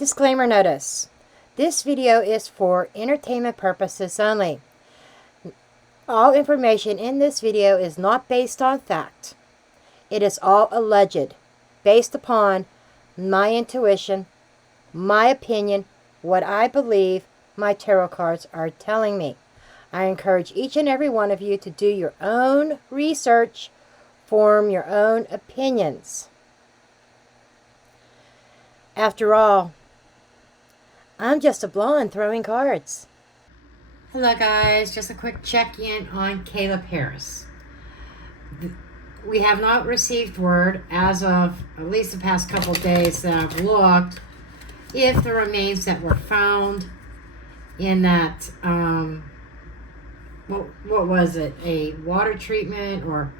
Disclaimer notice. This video is for entertainment purposes only. All information in this video is not based on fact. It is all alleged, based upon my intuition, my opinion, what I believe my tarot cards are telling me. I encourage each and every one of you to do your own research, form your own opinions. After all, I'm just a blonde throwing cards. Hello guys, just a quick check-in on Caleb Harris. We have not received word as of at least the past couple days that I've looked if the remains that were found in that, what was it, a water treatment or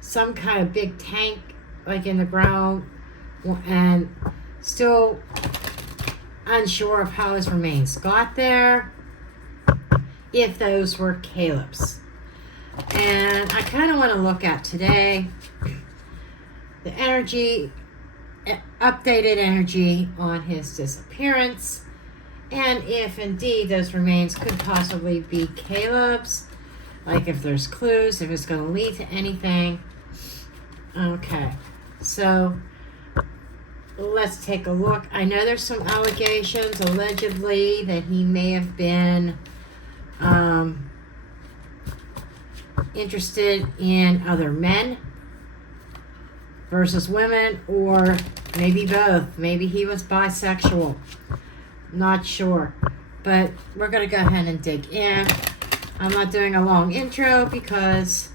some kind of big tank like in the ground, and still unsure of how his remains got there, if those were Caleb's. And I kind of want to look at today the energy, updated energy on his disappearance, and if indeed those remains could possibly be Caleb's, like if there's clues, if it's going to lead to anything. Okay, so let's take a look. I know there's some allegations, allegedly, that he may have been interested in other men versus women, or maybe both. Maybe he was bisexual. Not sure. But we're going to go ahead and dig in. I'm not doing a long intro because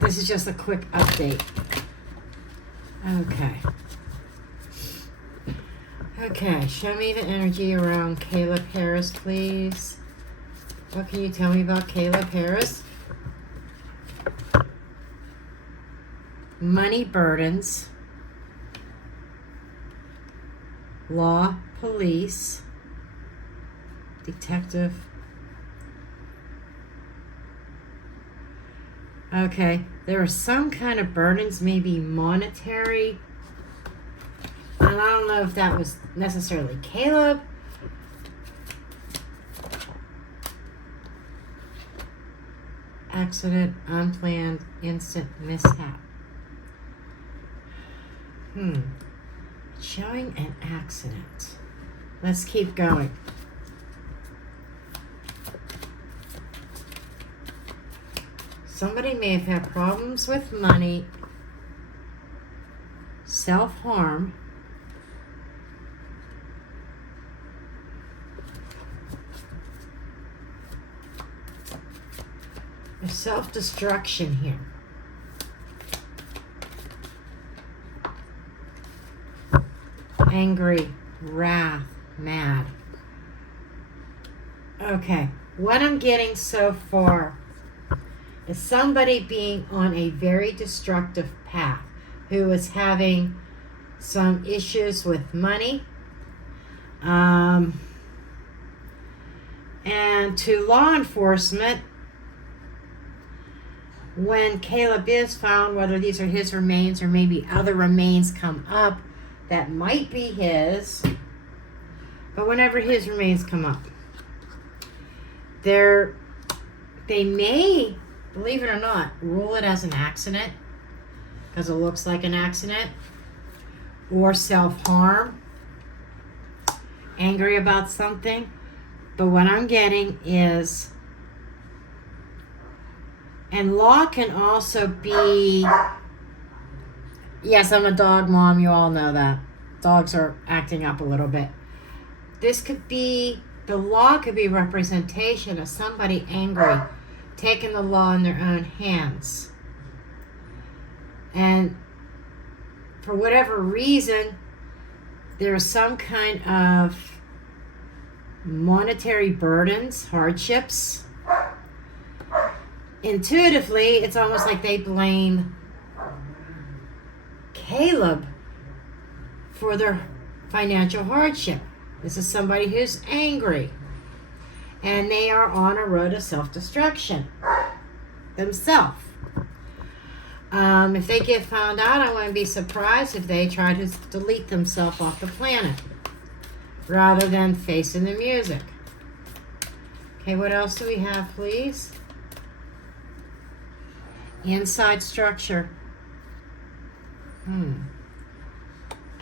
this is just a quick update. Okay, show me the energy around Caleb Harris, please. What can you tell me about Caleb Harris? Money burdens. Law, police, detective. Okay, there are some kind of burdens, maybe monetary. And I don't know if that was necessarily Caleb. Accident, unplanned, instant mishap. Showing an accident. Let's keep going. Somebody may have had problems with money, self-harm, there's self-destruction here. Angry, wrath, mad. Okay, what I'm getting so far is somebody being on a very destructive path, who is having some issues with money. And to law enforcement, when Caleb is found, whether these are his remains or maybe other remains come up that might be his, but whenever his remains come up, they may, believe it or not, rule it as an accident because it looks like an accident, or self-harm, angry about something. But what I'm getting is, and law can also be, yes, I'm a dog mom, you all know that. Dogs are acting up a little bit. This could be, the law could be representation of somebody angry, taking the law in their own hands. And for whatever reason, there's some kind of monetary burdens, hardships. Intuitively, it's almost like they blame Caleb for their financial hardship. This is somebody who's angry, and they are on a road of self-destruction themselves. If they get found out, I wouldn't be surprised if they try to delete themselves off the planet rather than facing the music. Okay, what else do we have, please? Inside structure.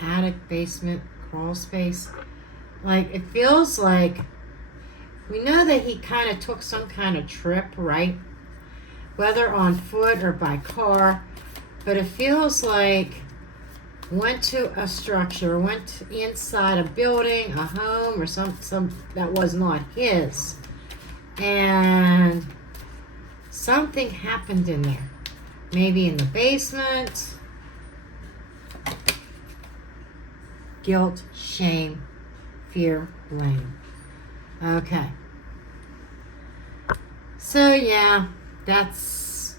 Attic, basement, crawl space. Like, it feels like we know that he kind of took some kind of trip, right? Whether on foot or by car, but it feels like went to a structure, went inside a building, a home, or some that was not his, and something happened in there. Maybe in the basement. Guilt, shame, fear, blame. Okay. So yeah, that's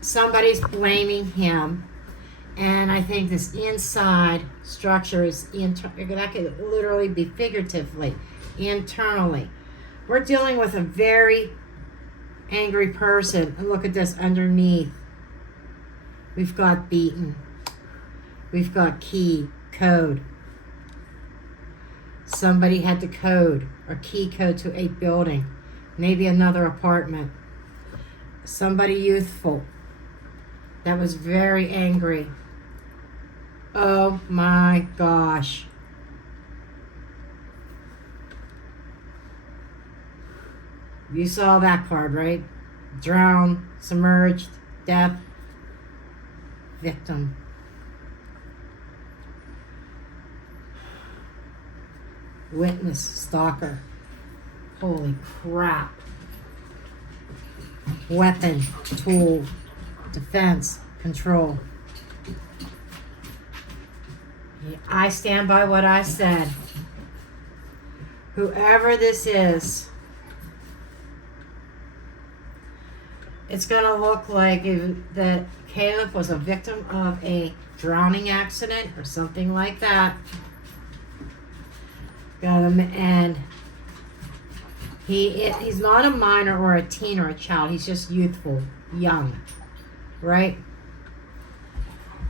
somebody's blaming him, and I think this inside structure is that could literally be figuratively, internally. We're dealing with a very angry person, and look at this underneath. We've got beaten. We've got key, code. Somebody had the code or key code to a building, maybe another apartment. Somebody youthful that was very angry. Oh my gosh. You saw that card, right? Drown, submerged, death, victim. Witness, stalker. Holy crap. Weapon, tool, defense, control. I stand by what I said. Whoever this is, it's going to look like that Caleb was a victim of a drowning accident or something like that. And he's not a minor or a teen or a child. He's just youthful, young, right?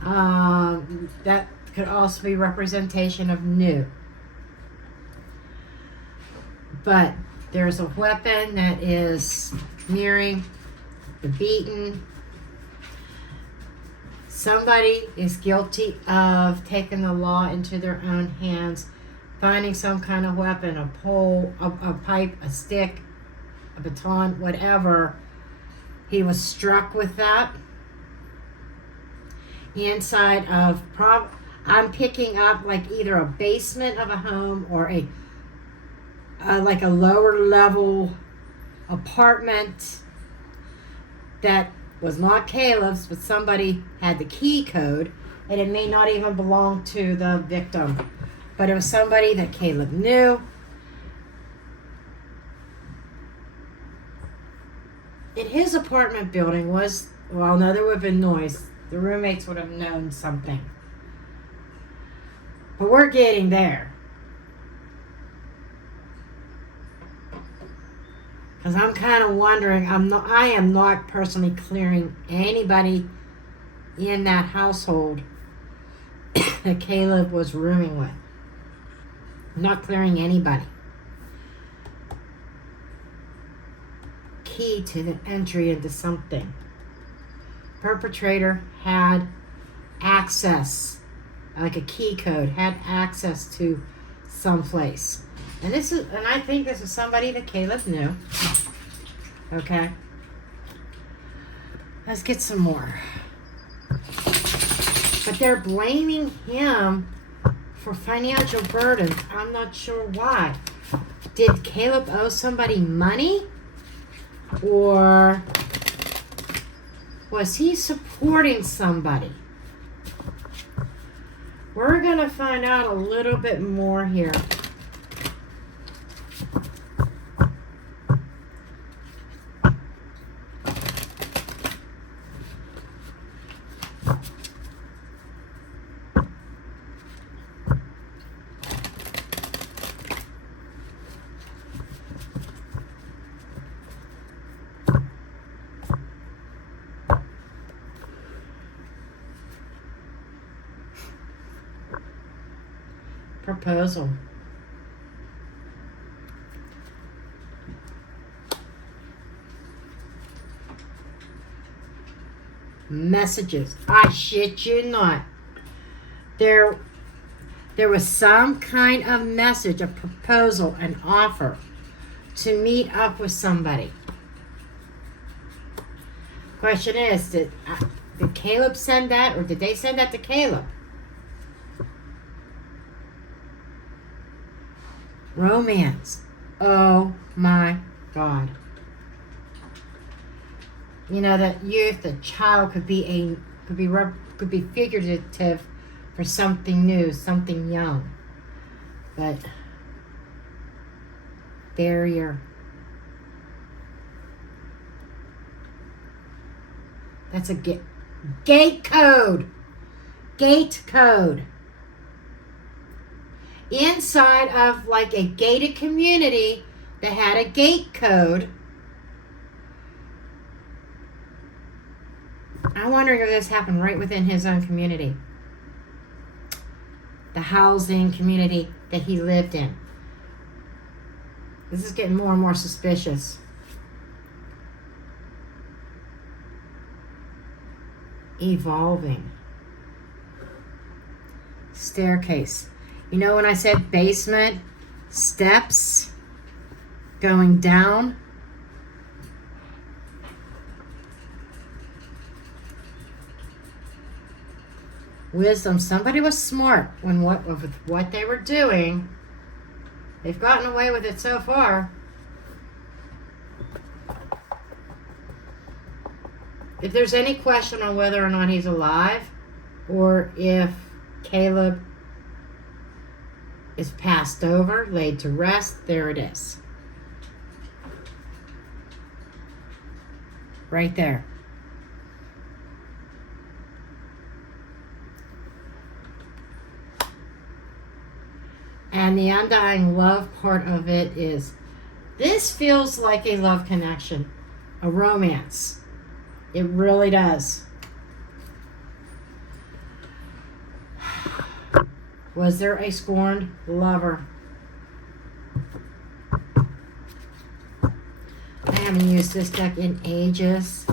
That could also be representation of new. But there's a weapon that is mirroring the beaten. Somebody is guilty of taking the law into their own hands, finding some kind of weapon, a pole, a pipe, a stick, a baton, whatever. He was struck with that. Inside of, I'm picking up like either a basement of a home or like a lower level apartment that was not Caleb's, but somebody had the key code, and it may not even belong to the victim, but it was somebody that Caleb knew. In his apartment building was, well, no, there would have been noise. The roommates would have known something. But we're getting there. Because I'm kind of wondering, I am not personally clearing anybody in that household that Caleb was rooming with. I'm not clearing anybody. Key to the entry into something. Perpetrator had access, like a key code, had access to someplace. And I think this is somebody that Caleb knew. Okay. Let's get some more. But they're blaming him for financial burdens. I'm not sure why. Did Caleb owe somebody money? Or was he supporting somebody? We're going to find out a little bit more here. proposal. Messages. I shit you not. There was some kind of message, a proposal, an offer to meet up with somebody. Question is, did Caleb send that, or did they send that to Caleb? Romance. Oh my God. You know, that youth, the child could be figurative for something new, something young. But barrier. That's a gate code. Gate code. Inside of like a gated community that had a gate code. I'm wondering if this happened right within his own community. The housing community that he lived in. This is getting more and more suspicious. Evolving. Staircase. You know when I said basement, steps, going down? Wisdom. Somebody was smart with what they were doing. They've gotten away with it so far. If there's any question on whether or not he's alive, or if Caleb is passed over, laid to rest, there it is. Right there. And the undying love part of it is, this feels like a love connection, a romance. It really does. Was there a scorned lover? I haven't used this deck in ages.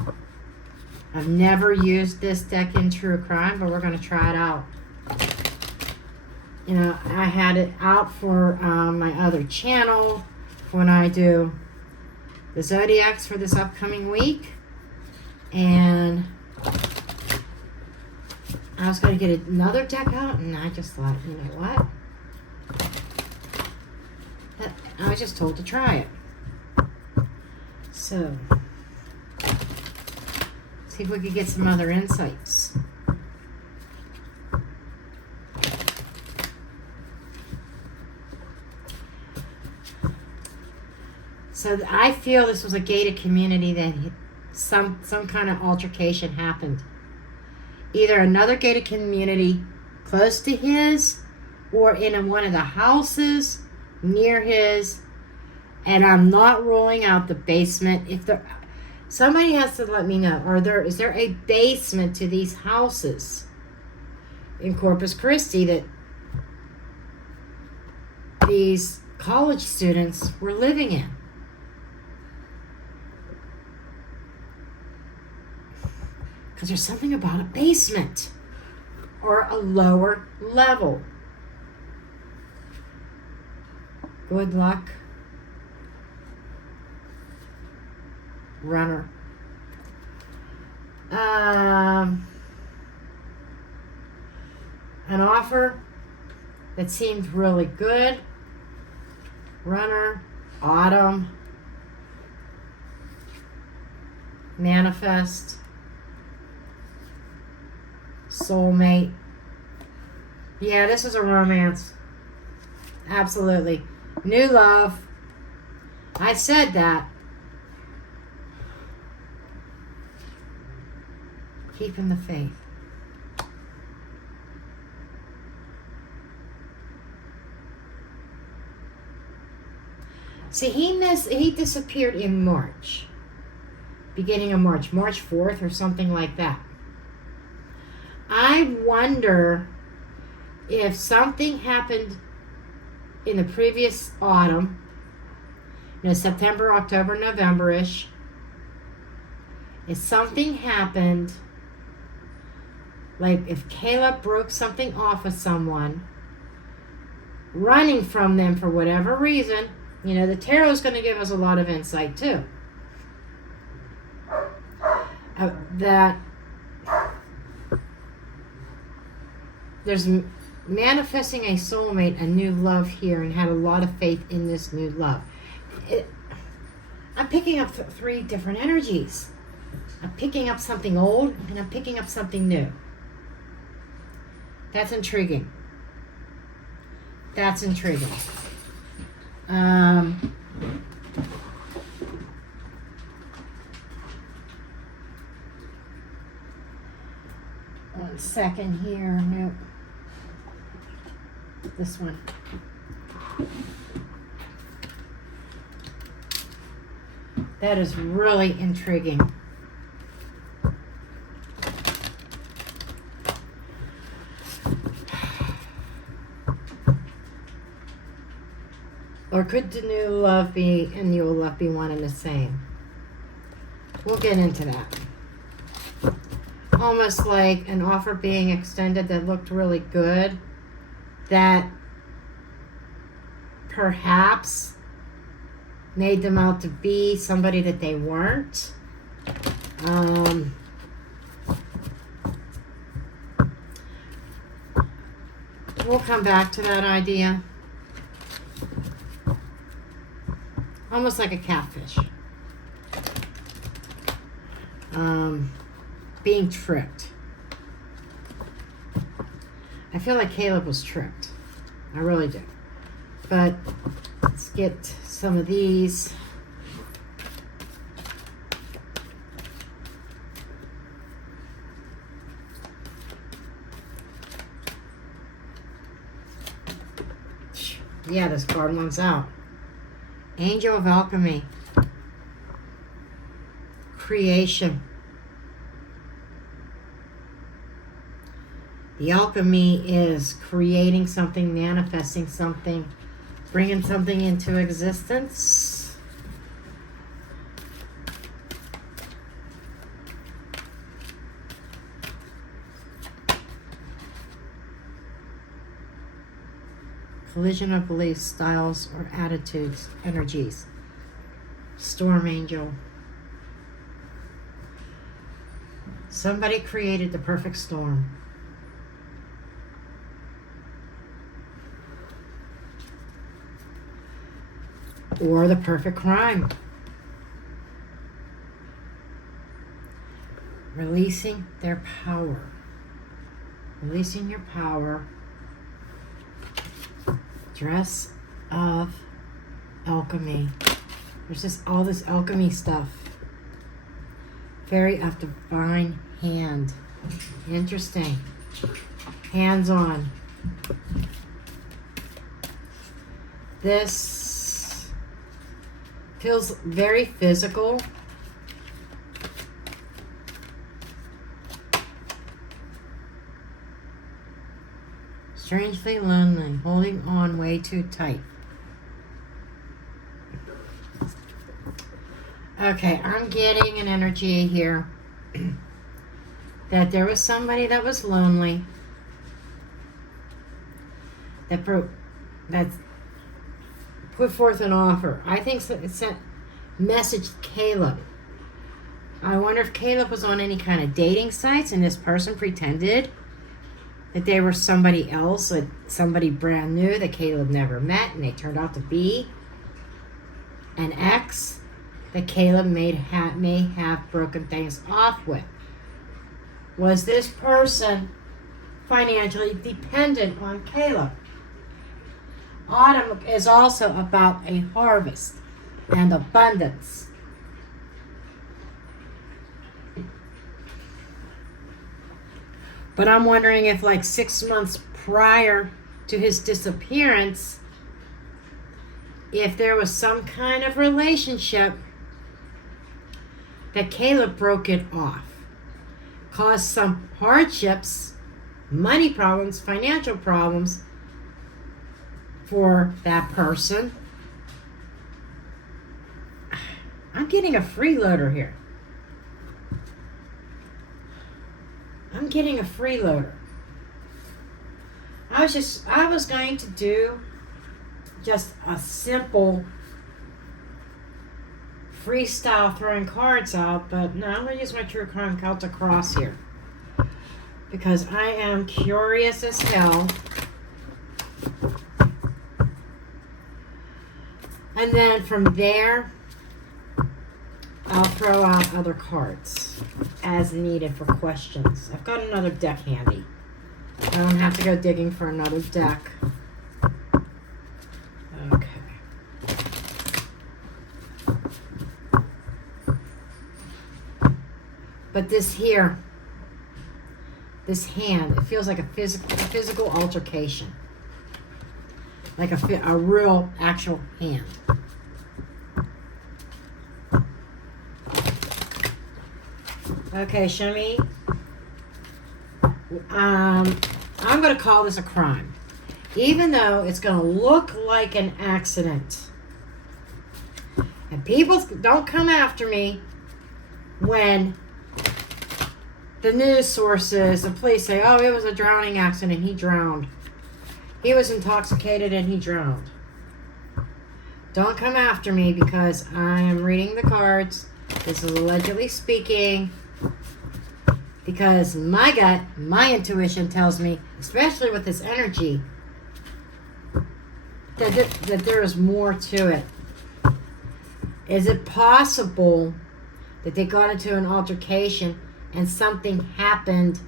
I've never used this deck in true crime, but we're going to try it out. You know, I had it out for my other channel when I do the Zodiacs for this upcoming week. And I was going to get another deck out, and I just thought, you know what? I was just told to try it. So, see if we could get some other insights. So I feel this was a gated community that some kind of altercation happened. Either another gated community close to his, or in one of the houses near his. And I'm not ruling out the basement. If there, somebody has to let me know. Is there a basement to these houses in Corpus Christi that these college students were living in? Because there's something about a basement or a lower level. Good luck. Runner. An offer that seemed really good. Runner. Autumn. Manifest. Soulmate. Yeah, this is a romance. Absolutely. New love. I said that. Keeping the faith. See, he disappeared in March. Beginning of March. March 4th or something like that. I wonder if something happened in the previous autumn, September, October, November-ish, if something happened, like if Caleb broke something off with someone, running from them for whatever reason, the tarot is going to give us a lot of insight too. That there's manifesting a soulmate, a new love here, and had a lot of faith in this new love. I'm picking up three different energies. I'm picking up something old, and I'm picking up something new. That's intriguing. That's intriguing. 1 second here. Nope. This one. That is really intriguing. Or could the new love be and the old love be one and the same? We'll get into that. Almost like an offer being extended that looked really good, that perhaps made them out to be somebody that they weren't. We'll come back to that idea. Almost like a catfish. Being tricked. I feel like Caleb was tricked. I really do. But let's get some of these. Yeah, this card one's out. Angel of Alchemy. Creation. The alchemy is creating something, manifesting something, bringing something into existence. Collision of beliefs, styles, or attitudes, energies. Storm angel. Somebody created the perfect storm. Or the perfect crime. Releasing their power. Releasing your power. Dress of alchemy. There's just all this alchemy stuff. Fairy of divine hand. Interesting. Hands-on. This feels very physical. Strangely lonely, holding on way too tight. Okay, I'm getting an energy here that there was somebody that was lonely, that put forth an offer. I think it sent message to Caleb. I wonder if Caleb was on any kind of dating sites and this person pretended that they were somebody else, like somebody brand new that Caleb never met, and they turned out to be an ex that Caleb may have broken things off with. Was this person financially dependent on Caleb? Autumn is also about a harvest and abundance. But I'm wondering if like 6 months prior to his disappearance, if there was some kind of relationship that Caleb broke it off, caused some hardships, money problems, financial problems for that person. I'm getting a freeloader here. I'm getting a freeloader. I was going to do just a simple freestyle throwing cards out, but no, I'm going to use my True Crime Celtic Cross here because I am curious as hell. And then from there, I'll throw out other cards as needed for questions. I've got another deck handy. I don't have to go digging for another deck. Okay. But this here, this hand, it feels like a physical altercation. Like a real, actual hand. Okay, show me. I'm going to call this a crime. Even though it's going to look like an accident. And people don't come after me when the news sources, the police say, oh, it was a drowning accident, he drowned. He was intoxicated and he drowned. Don't come after me because I am reading the cards. This is allegedly speaking. Because my gut, my intuition tells me, especially with this energy, that there is more to it. Is it possible that they got into an altercation and something happened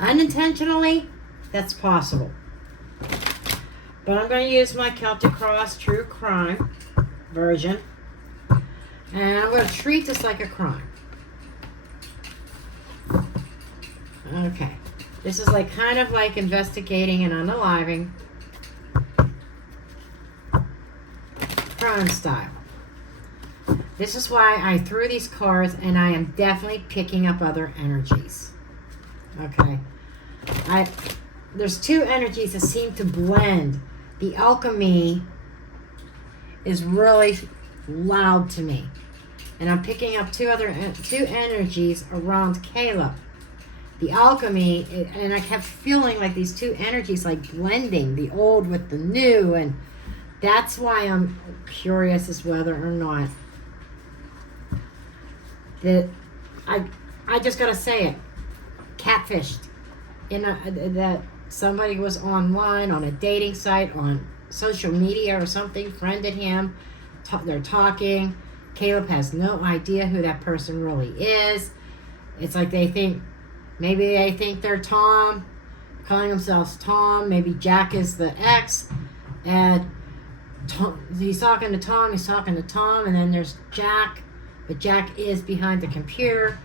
unintentionally? That's possible. But I'm going to use my Celtic Cross True Crime version. And I'm going to treat this like a crime. Okay. This is like kind of like investigating and unaliving. Crime style. This is why I threw these cards, and I am definitely picking up other energies. Okay. There's two energies that seem to blend. The alchemy is really loud to me. And I'm picking up two energies around Caleb. The alchemy, and I kept feeling like these two energies like blending, the old with the new, and that's why I'm curious as whether or not that I just gotta say it, catfished that somebody was online on a dating site on social media or something, friended him, they're talking. Caleb has no idea who that person really is. It's like maybe they think they're Tom, calling themselves Tom. Maybe Jack is the ex, and he's talking to Tom, and then there's Jack, but Jack is behind the computer,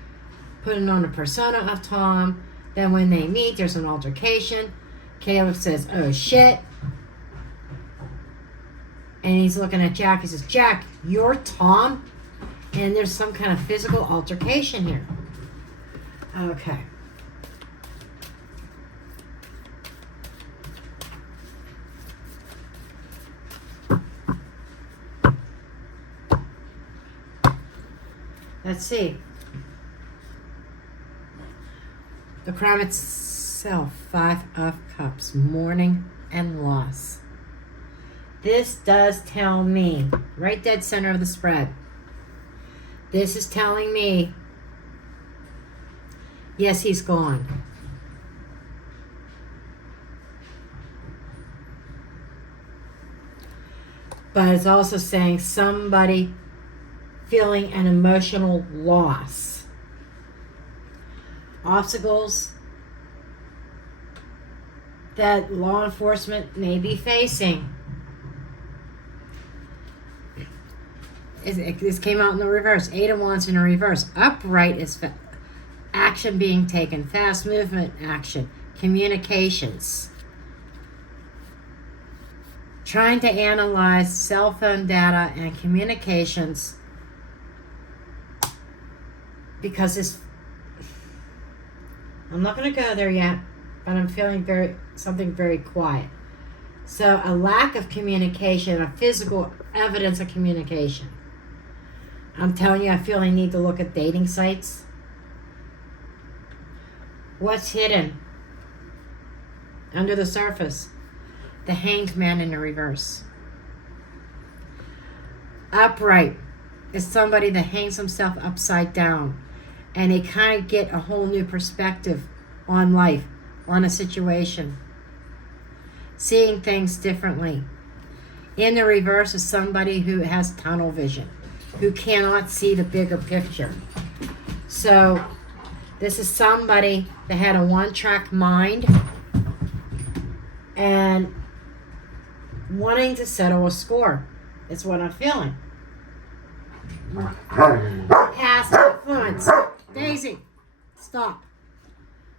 putting on a persona of Tom. Then when they meet, there's an altercation. Caleb says, oh shit. And he's looking at Jack. He says, Jack, you're Tom? And there's some kind of physical altercation here. Okay. Let's see. The crime itself, 5 of Cups, mourning and loss. This does tell me, right dead center of the spread, this is telling me, yes, he's gone. But it's also saying somebody feeling an emotional loss. Obstacles that law enforcement may be facing. This came out in the reverse. 8 of Wands in a reverse. Upright is action being taken. Fast movement action. Communications. Trying to analyze cell phone data and communications. Because I'm not going to go there yet, but I'm feeling something very quiet. So a lack of communication, a physical evidence of communication. I'm telling you, I feel I need to look at dating sites. What's hidden under the surface? The Hanged Man in the reverse. Upright is somebody that hangs himself upside down, and they kind of get a whole new perspective on life, on a situation, seeing things differently. In the reverse is somebody who has tunnel vision, who cannot see the bigger picture. So this is somebody that had a one-track mind and wanting to settle a score. It's what I'm feeling. Past influence. Daisy, stop.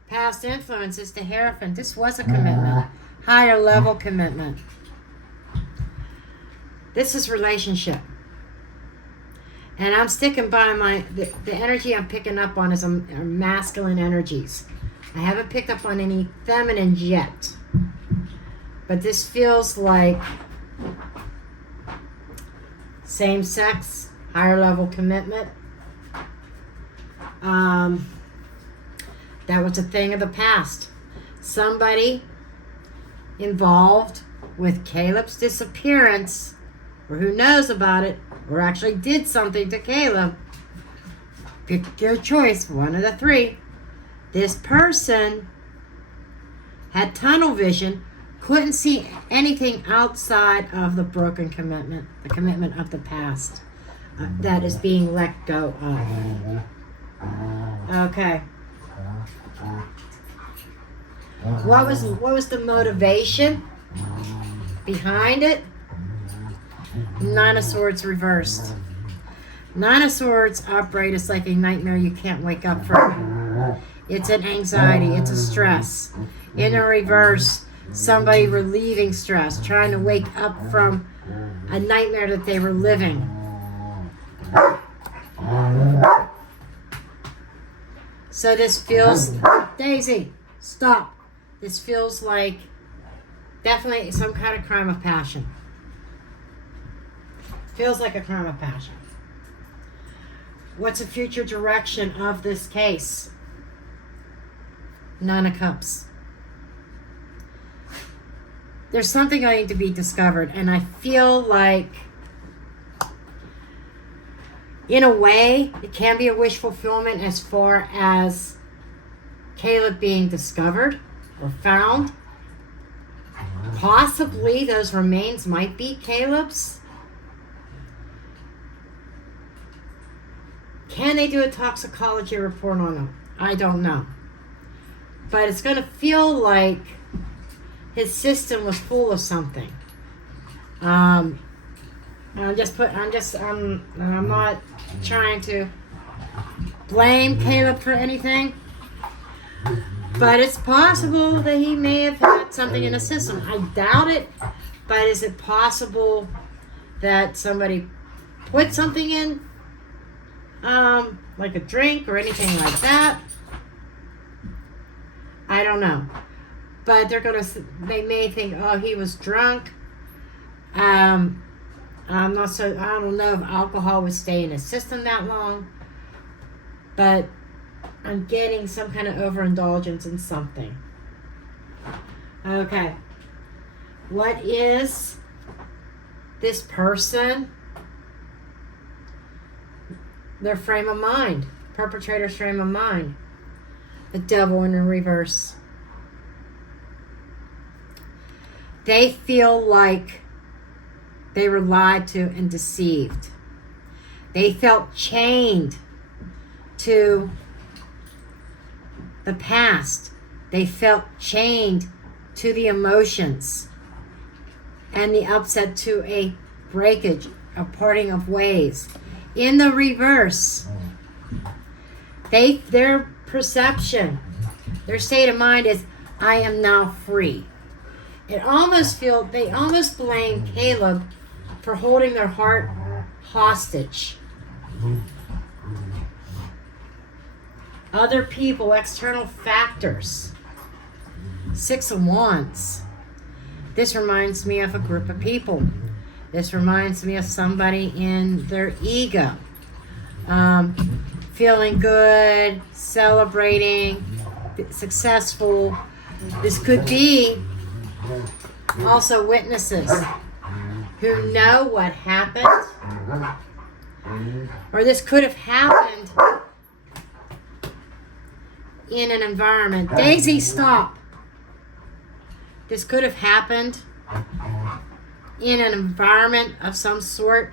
Past influence is the Hierophant. This was a commitment. Higher level commitment. This is relationship. And I'm sticking by the energy I'm picking up on is masculine energies. I haven't picked up on any feminine yet. But this feels like same sex, higher level commitment. That was a thing of the past. Somebody involved with Caleb's disappearance, or who knows about it, or actually did something to Caleb. Pick your choice, one of the three. This person had tunnel vision, couldn't see anything outside of the broken commitment, the commitment of the past that is being let go of. Okay. What was the motivation behind it? Nine of Swords reversed. Nine of Swords upright is like a nightmare you can't wake up from. It's an anxiety. It's a stress. In a reverse, somebody relieving stress, trying to wake up from a nightmare that they were living. So this feels, Daisy, stop. This feels like definitely some kind of crime of passion. Feels like a crime of passion. What's the future direction of this case? Nine of Cups. There's something going to be discovered, and I feel like, in a way, it can be a wish fulfillment as far as Caleb being discovered or found. Possibly those remains might be Caleb's. Can they do a toxicology report on them? I don't know. But it's going to feel like his system was full of something. I'm not trying to blame Caleb for anything, but it's possible that he may have had something in the system. I doubt it, but is it possible that somebody put something in, like a drink or anything like that? I don't know. But they may think, oh, he was drunk. I don't know if alcohol would stay in his system that long. But I'm getting some kind of overindulgence in something. Okay. What is this person? Their frame of mind. Perpetrator's frame of mind. The Devil in the reverse. They feel like they were lied to and deceived. They felt chained to the past. They felt chained to the emotions and the upset, to a breakage, a parting of ways. In the reverse, their perception, their state of mind is, I am now free. They almost blame Caleb for holding their heart hostage. Other people, external factors. 6 of Wands. This reminds me of a group of people. This reminds me of somebody in their ego. Feeling good, celebrating, successful. This could be also witnesses who know what happened. Or this could have happened in an environment. Daisy, stop. This could have happened in an environment of some sort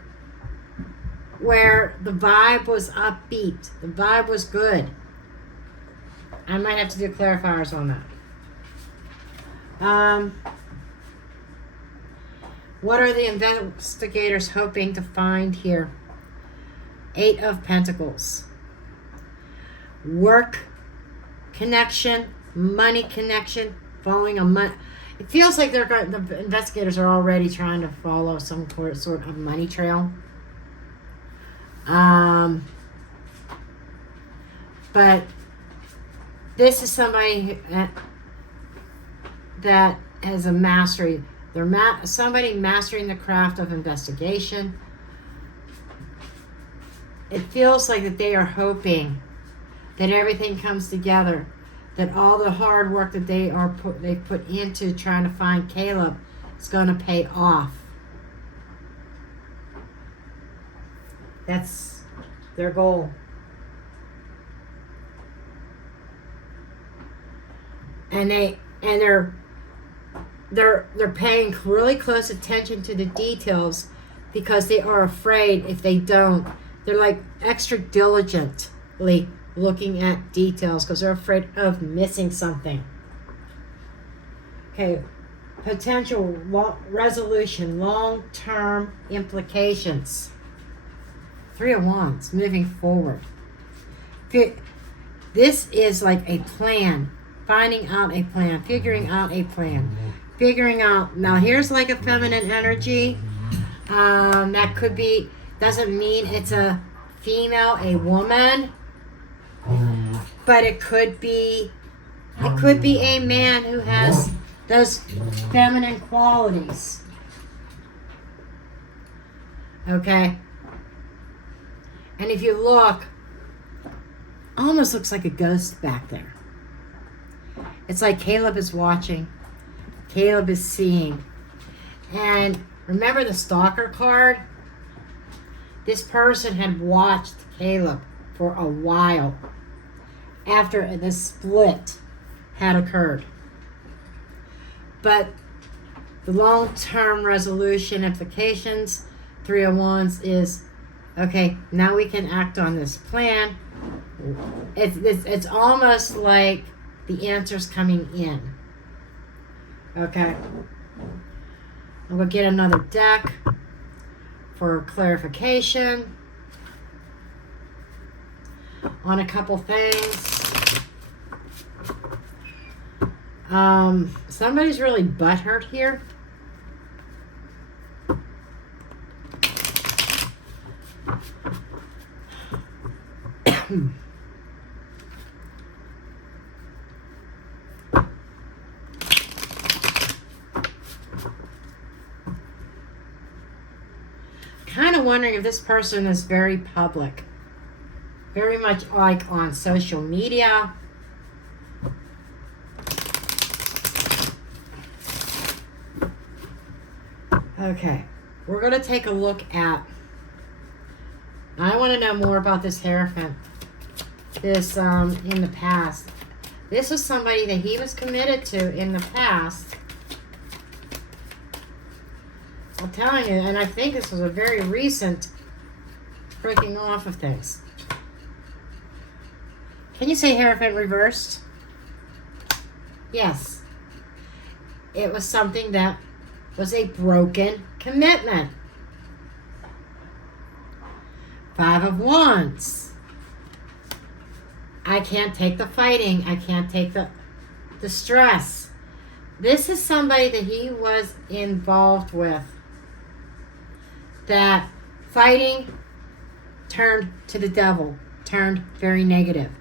where the vibe was upbeat. The vibe was good. I might have to do clarifiers on that. What are the investigators hoping to find here? 8 of Pentacles. Work connection, money connection, following a money. It feels like the investigators are already trying to follow some sort of money trail. But this is somebody that has a mastery. They're somebody mastering the craft of investigation. It feels like that they are hoping that everything comes together, that all the hard work that they put into trying to find Caleb is going to pay off. That's their goal. And they're paying really close attention to the details because they are afraid if they don't. They're like extra diligently looking at details because they're afraid of missing something. Okay, potential resolution, long-term implications. 3 of Wands, moving forward. This is like a plan, finding out a plan, figuring out a plan, figuring out. Now here's like a feminine energy. That could be, doesn't mean it's a female, a woman. But it could be a man who has those feminine qualities. Okay? And if you look, almost looks like a ghost back there. It's like Caleb is watching. Caleb is seeing. And remember the stalker card? This person had watched Caleb for a while after the split had occurred. But the long-term resolution implications, 3 of Wands, is, okay, now we can act on this plan. It's almost like the answer's coming in. Okay. I'm going to get another deck for clarification on a couple things. Somebody's really butthurt here. Kind of wondering if this person is very public, very much like on social media. Okay, we're going to take a look at, I want to know more about this Hierophant. This, in the past. This was somebody that he was committed to in the past. I'm telling you, and I think this was a very recent breaking off of things. Can you say Hierophant reversed? Yes. It was something that was a broken commitment. 5 of Wands. I can't take the fighting. I can't take the stress. This is somebody that he was involved with. That fighting turned to the devil. Turned very negative.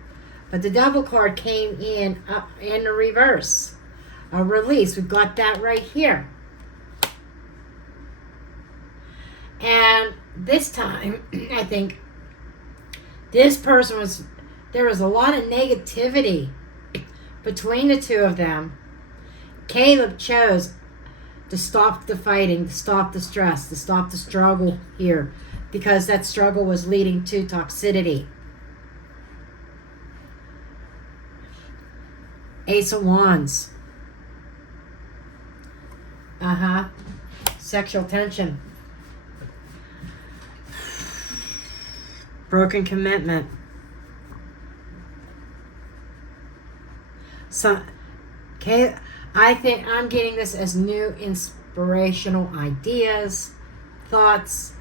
But the devil card came in the reverse. A release. We've got that right here. And this time, I think this person there was a lot of negativity between the two of them. Caleb chose to stop the fighting, to stop the stress, to stop the struggle here, because that struggle was leading to toxicity. Ace of Wands. Sexual tension. Broken commitment. So, okay, I think I'm getting this as new inspirational ideas, thoughts,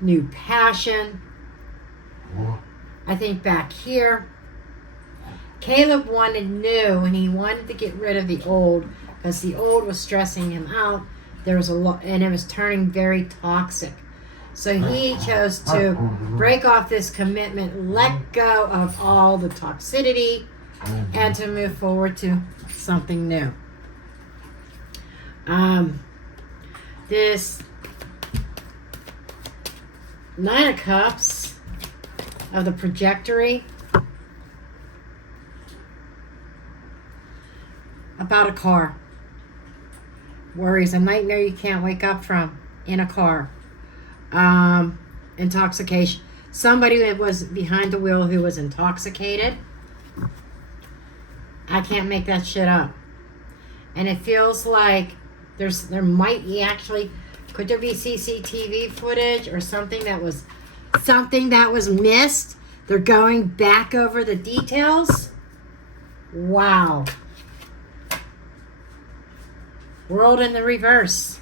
new passion. I think back here, Caleb wanted new, and he wanted to get rid of the old because the old was stressing him out. There was a lot, and it was turning very toxic. So he chose to break off this commitment, let go of all the toxicity, and to move forward to something new. This Nine of Cups of the trajectory about a car. Worries, a nightmare you can't wake up from in a car. Intoxication. Somebody that was behind the wheel who was intoxicated. I can't make that shit up. And it feels like there might be actually, could there be CCTV footage or something that was missed? They're going back over the details. Wow. World in the reverse.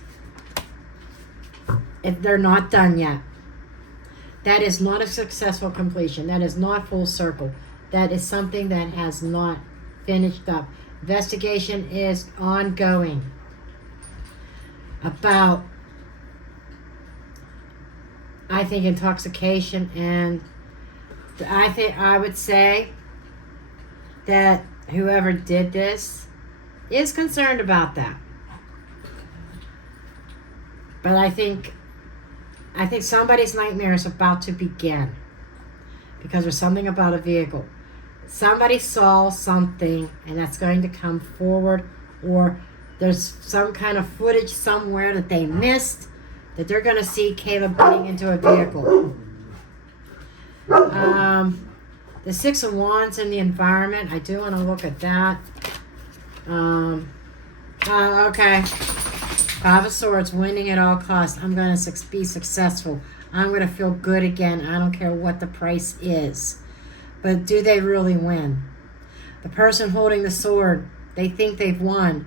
If they're not done yet. That is not a successful completion. That is not full circle. That is something that has not finished up. Investigation is ongoing about, I think, intoxication, and I would say that whoever did this is concerned about that. But I think somebody's nightmare is about to begin because there's something about a vehicle. Somebody saw something and that's going to come forward, or there's some kind of footage somewhere that they missed that they're going to see Caleb getting into a vehicle. The Six of Wands in the environment, I do want to look at that. Okay. Five of Swords, winning at all costs. I'm going to be successful. I'm going to feel good again. I don't care what the price is. But do they really win? The person holding the sword, they think they've won.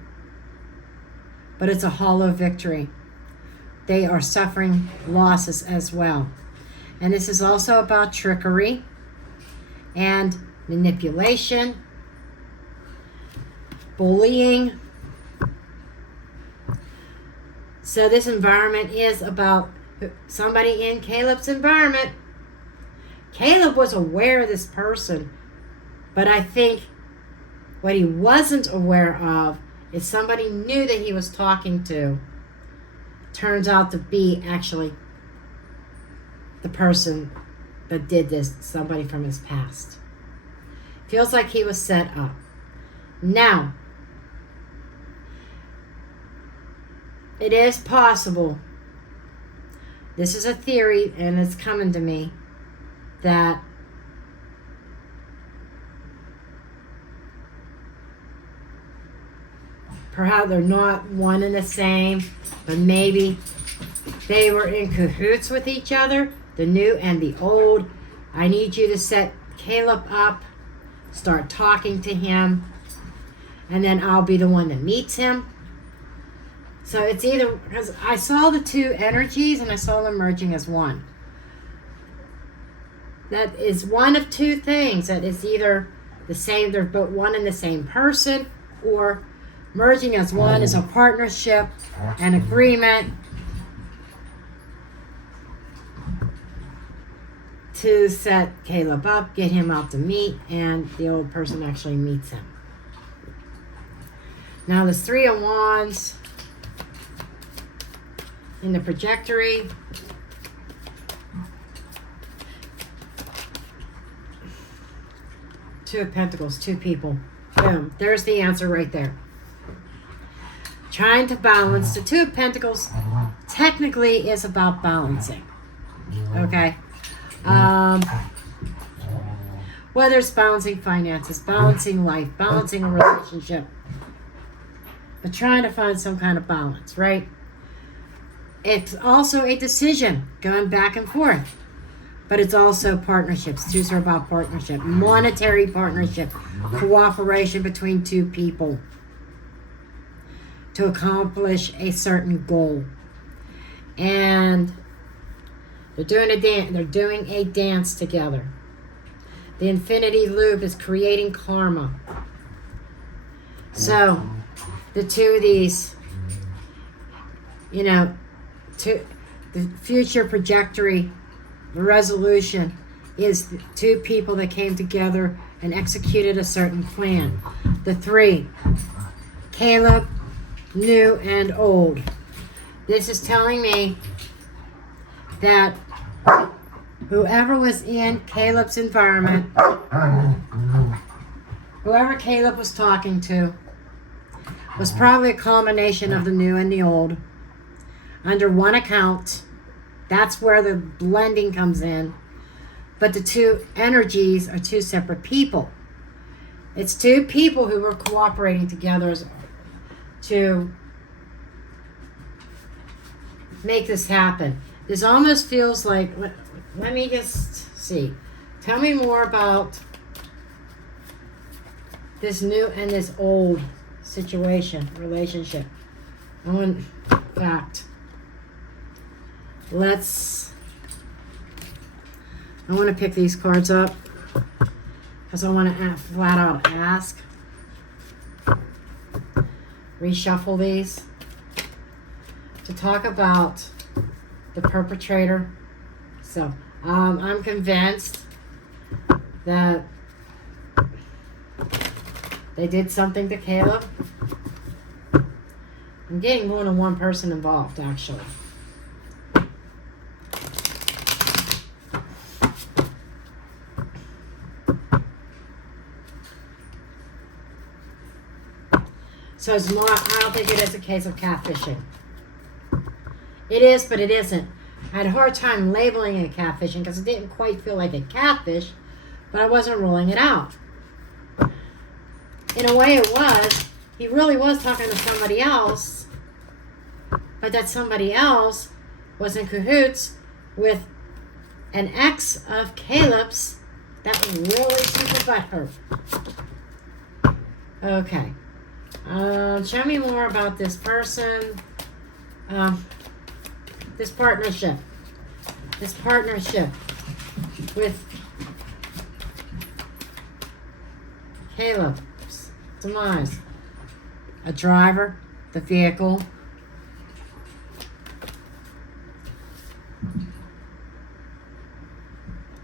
But it's a hollow victory. They are suffering losses as well. And this is also about trickery and manipulation, bullying. So this environment is about somebody in Caleb's environment. Caleb was aware of this person, but I think what he wasn't aware of is somebody new that he was talking to turns out to be actually the person that did this, somebody from his past. Feels like he was set up. Now, it is possible, this is a theory and it's coming to me, that perhaps they're not one and the same, but maybe they were in cahoots with each other, the new and the old. I need you to set Caleb up, start talking to him, and then I'll be the one that meets him. So it's either, because I saw the two energies and I saw them merging as one. That is one of two things. That is either the same, they're both one and the same person, or merging as one is a partnership, an agreement to set Caleb up, get him out to meet, and the old person actually meets him. Now the Three of Wands in the trajectory. Two of Pentacles, two people. Boom. There's the answer right there. Trying to balance. The Two of Pentacles technically is about balancing. Okay? Whether it's balancing finances, balancing life, balancing a relationship, but trying to find some kind of balance, right? It's also a decision going back and forth, but it's also partnerships. Twos are about partnership, monetary partnership, cooperation between two people to accomplish a certain goal. And they're doing a dance. They're doing a dance together. The infinity loop is creating karma. So, the two of these, you know, the future trajectory, the resolution is the two people that came together and executed a certain plan. The three, Caleb, new and old. This is telling me that whoever was in Caleb's environment, whoever Caleb was talking to, was probably a combination of the new and the old under one account. That's where the blending comes in. But the two energies are two separate people. It's two people who were cooperating together to make this happen. This almost feels like, let me just see. Tell me more about this new and this old situation, relationship. I want to pick these cards up because I want to flat out ask. Reshuffle these to talk about the perpetrator. So I'm convinced that they did something to Caleb. I'm getting more than one person involved, actually. So it's not, I don't think it is a case of catfishing. It is, but it isn't. I had a hard time labeling it catfishing because it didn't quite feel like a catfish, but I wasn't ruling it out. In a way it was. He really was talking to somebody else, but that somebody else was in cahoots with an ex of Caleb's that was really super butthurt. Okay. Show me more about this person. This partnership. This partnership with Caleb's demise. A driver, the vehicle.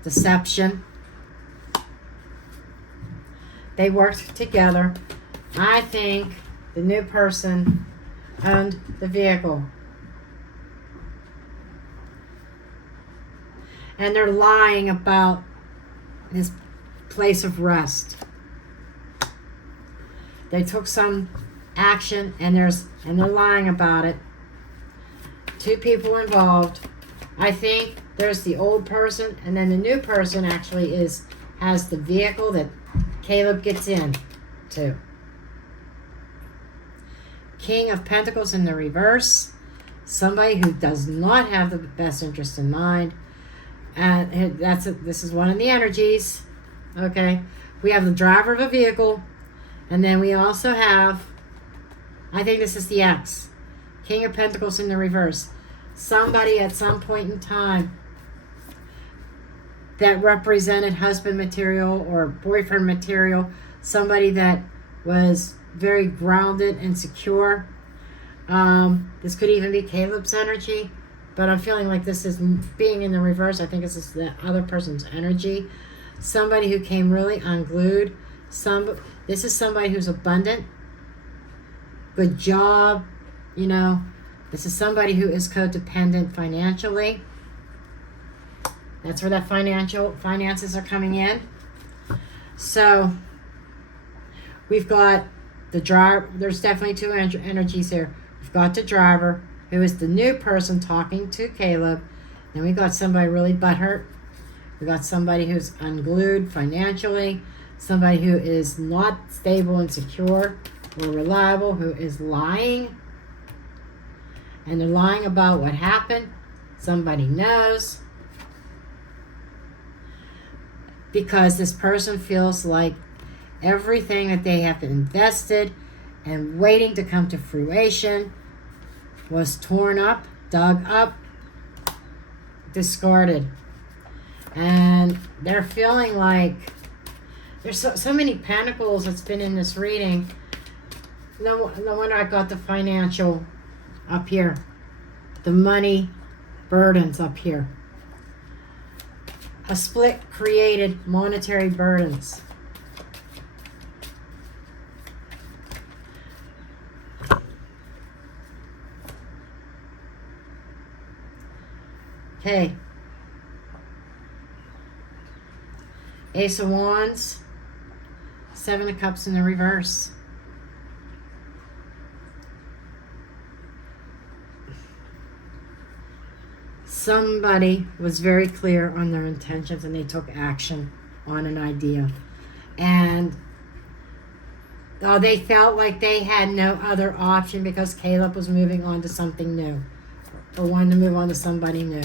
Deception. They worked together. I think the new person owned the vehicle. And they're lying about his place of rest. They took some action and they're lying about it. Two people involved. I think there's the old person and then the new person actually has the vehicle that Caleb gets in to. King of Pentacles in the reverse. Somebody who does not have the best interest in mind. And this is one of the energies. Okay. We have the driver of a vehicle. And then we also have, I think this is the X. King of Pentacles in the reverse. Somebody at some point in time that represented husband material or boyfriend material. Somebody that was very grounded and secure. This could even be Caleb's energy. But I'm feeling like this is being in the reverse. I think this is the other person's energy. Somebody who came really unglued. This is somebody who's abundant. Good job. You know, this is somebody who is codependent financially. That's where that finances are coming in. So we've got the driver. There's definitely two energies here. We've got the driver, who is the new person talking to Caleb. Then we got somebody really butthurt. We got somebody who's unglued financially. Somebody who is not stable and secure or reliable, who is lying. And they're lying about what happened. Somebody knows. Because this person feels like everything that they have invested and waiting to come to fruition was torn up, dug up, discarded. And they're feeling like there's so many pentacles that's been in this reading. No wonder I got the financial up here. The money burdens up here. A split created monetary burdens. Okay. Ace of Wands. Seven of Cups in the reverse. Somebody was very clear on their intentions and they took action on an idea. And they felt like they had no other option because Caleb was moving on to something new. Or wanted to move on to somebody new.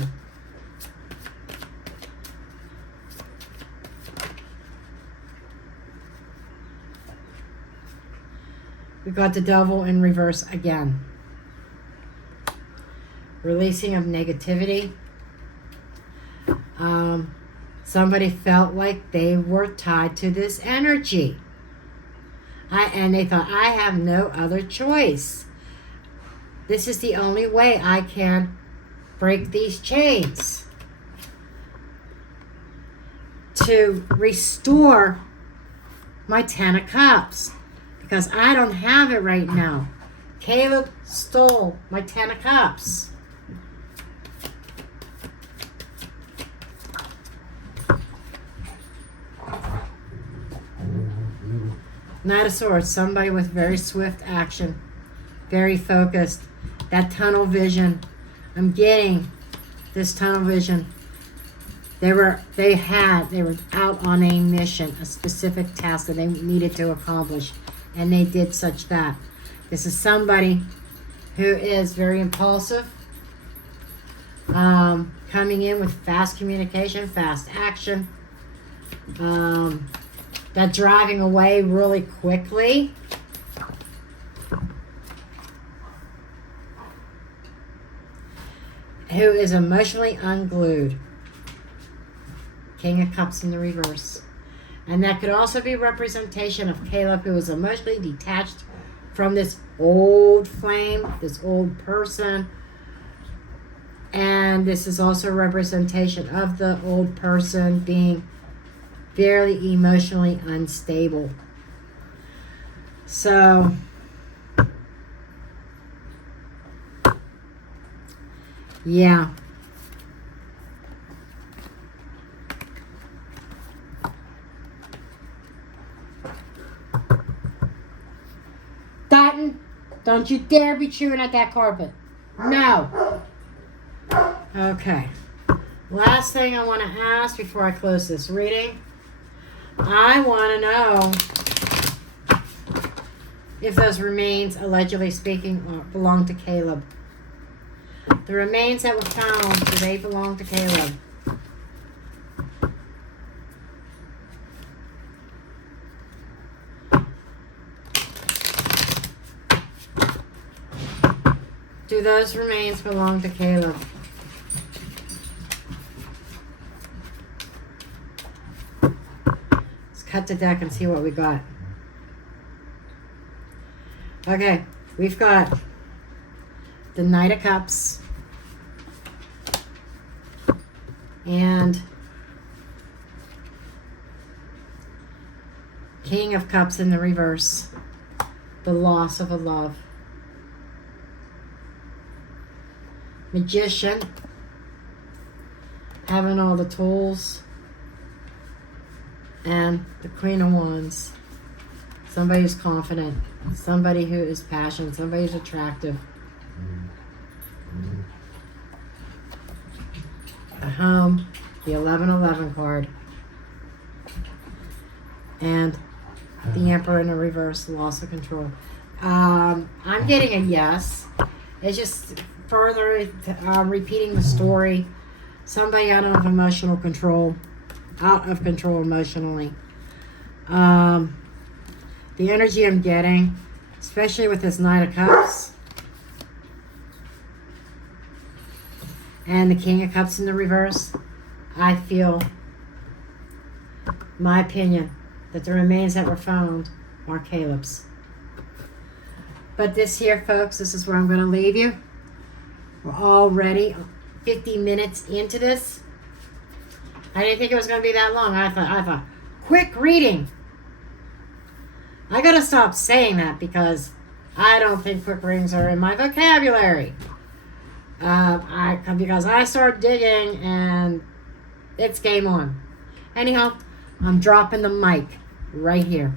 We got the Devil in reverse again. Releasing of negativity. Somebody felt like they were tied to this energy. And they thought, I have no other choice. This is the only way I can break these chains. To restore my 10 of Cups. Because I don't have it right now. Caleb stole my 10 of Cups. Knight of Swords, somebody with very swift action, very focused. That tunnel vision, I'm getting this tunnel vision. They were out on a mission, a specific task that they needed to accomplish, and they did such that. This is somebody who is very impulsive, coming in with fast communication, fast action. That driving away really quickly. Who is emotionally unglued. King of Cups in the reverse. And that could also be representation of Caleb, who is emotionally detached from this old flame, this old person. And this is also representation of the old person being very emotionally unstable. So, yeah. Dutton, don't you dare be chewing at that carpet. No. Okay. Last thing I want to ask before I close this reading. I want to know if those remains, allegedly speaking, belong to Caleb. The remains that were found, do they belong to Caleb? Do those remains belong to Caleb? Cut the deck and see what we got. Okay, we've got the Knight of Cups and King of Cups in the reverse. The loss of a love. Magician, having all the tools. And the Queen of Wands. Somebody who's confident. Somebody who is passionate. Somebody who's attractive. The Home. The 1111 card. And the Emperor in the reverse. Loss of control. I'm getting a yes. It's just further repeating the story. Somebody out of emotional control. Out of control emotionally. The energy I'm getting, especially with this Knight of Cups and the King of Cups in the reverse, I feel, my opinion, that the remains that were found are Caleb's. But this here, folks, this is where I'm going to leave you. We're already 50 minutes into this. I didn't think it was going to be that long. I thought, quick reading. I got to stop saying that because I don't think quick readings are in my vocabulary. Because I start digging and it's game on. Anyhow, I'm dropping the mic right here.